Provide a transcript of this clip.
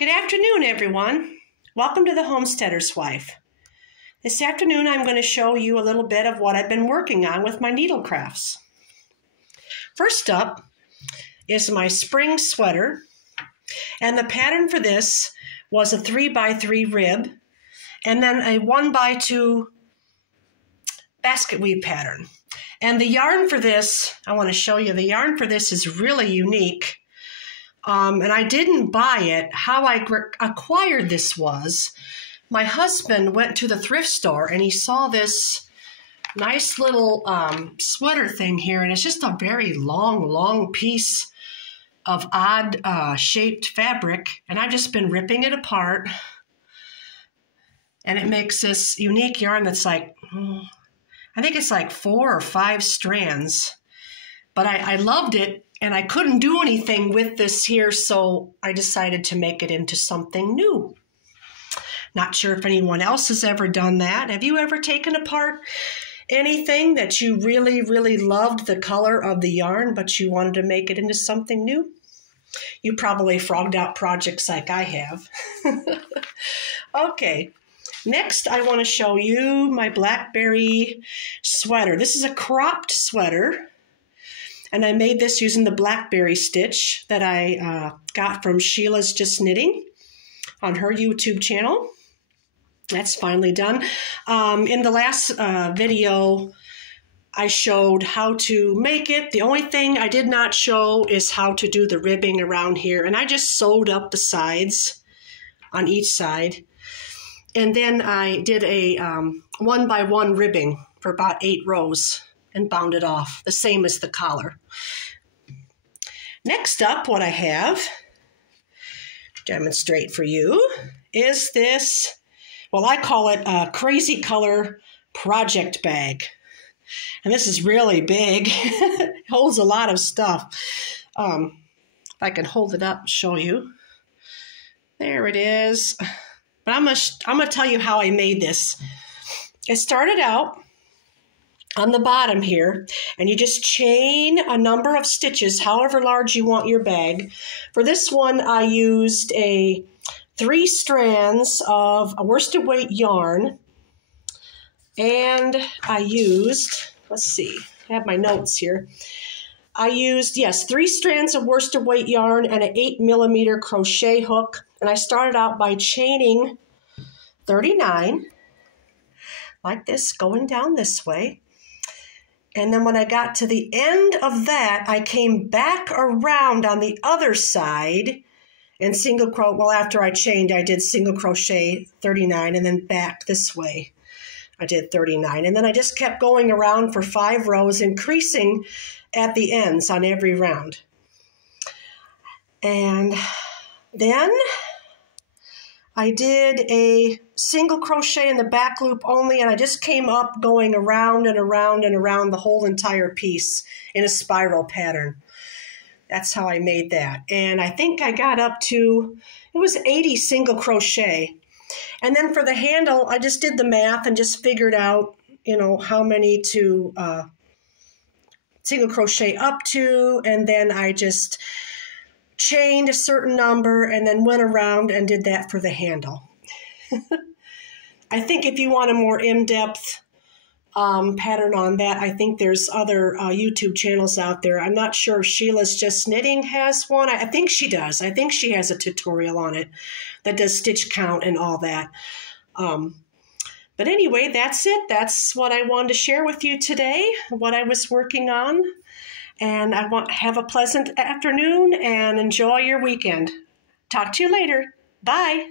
Good afternoon, everyone. Welcome to the Homesteader's Wife. This afternoon, I'm going to show you a little bit of what I've been working on with my needle crafts. First up is my spring sweater, and the pattern for this was a 3x3 rib, and then a 1x2 basket weave pattern. And the yarn for this, I want to show you, the yarn for this is really unique. And I didn't buy it. How I acquired this was, my husband went to the thrift store and he saw this nice little sweater thing here, and it's just a very long piece of odd shaped fabric, and I've just been ripping it apart, and it makes this unique yarn that's like, I think it's like 4 or 5 strands, but I loved it. And I couldn't do anything with this here, so I decided to make it into something new. Not sure if anyone else has ever done that. Have you ever taken apart anything that you really loved the color of the yarn, but you wanted to make it into something new? You probably frogged out projects like I have. Okay, next I want to show you my blackberry sweater. This is a cropped sweater. And I made this using the blackberry stitch that I got from Sheila's Just Knitting on her YouTube channel. That's finally done. In the last video, I showed how to make it. The only thing I did not show is how to do the ribbing around here. And I just sewed up the sides on each side. And then I did a 1x1 ribbing for about 8 rows. And bound it off, the same as the collar. Next up, what I have, demonstrate for you, is this, well, I call it a crazy color project bag. And this is really big. It holds a lot of stuff. If I can hold it up and show you. There it is. But I'm gonna tell you how I made this. It started out on the bottom here, and you just chain a number of stitches, however large you want your bag. For this one, I used 3 strands of a worsted weight yarn, and I used, let's see, I have my notes here. I used, yes, 3 strands of worsted weight yarn and an 8mm crochet hook, and I started out by chaining 39, like this, going down this way. And then when I got to the end of that, I came back around on the other side and single crochet. Well, after I chained, I did single crochet 39, and then back this way, I did 39. And then I just kept going around for 5 rows, increasing at the ends on every round. And then I did a single crochet in the back loop only, and I just came up going around and around and around the whole entire piece in a spiral pattern. That's how I made that. And I think I got up to, it was 80 single crochet. And then for the handle, I just did the math and just figured out, you know, how many to single crochet up to, and then I just chained a certain number and then went around and did that for the handle. I think if you want a more in-depth pattern on that, I think there's other YouTube channels out there. I'm not sure if Sheila's Just Knitting has one. I think she does. I think she has a tutorial on it that does stitch count and all that. But anyway, that's it. That's what I wanted to share with you today, what I was working on. And have a pleasant afternoon and enjoy your weekend. Talk to you later. Bye.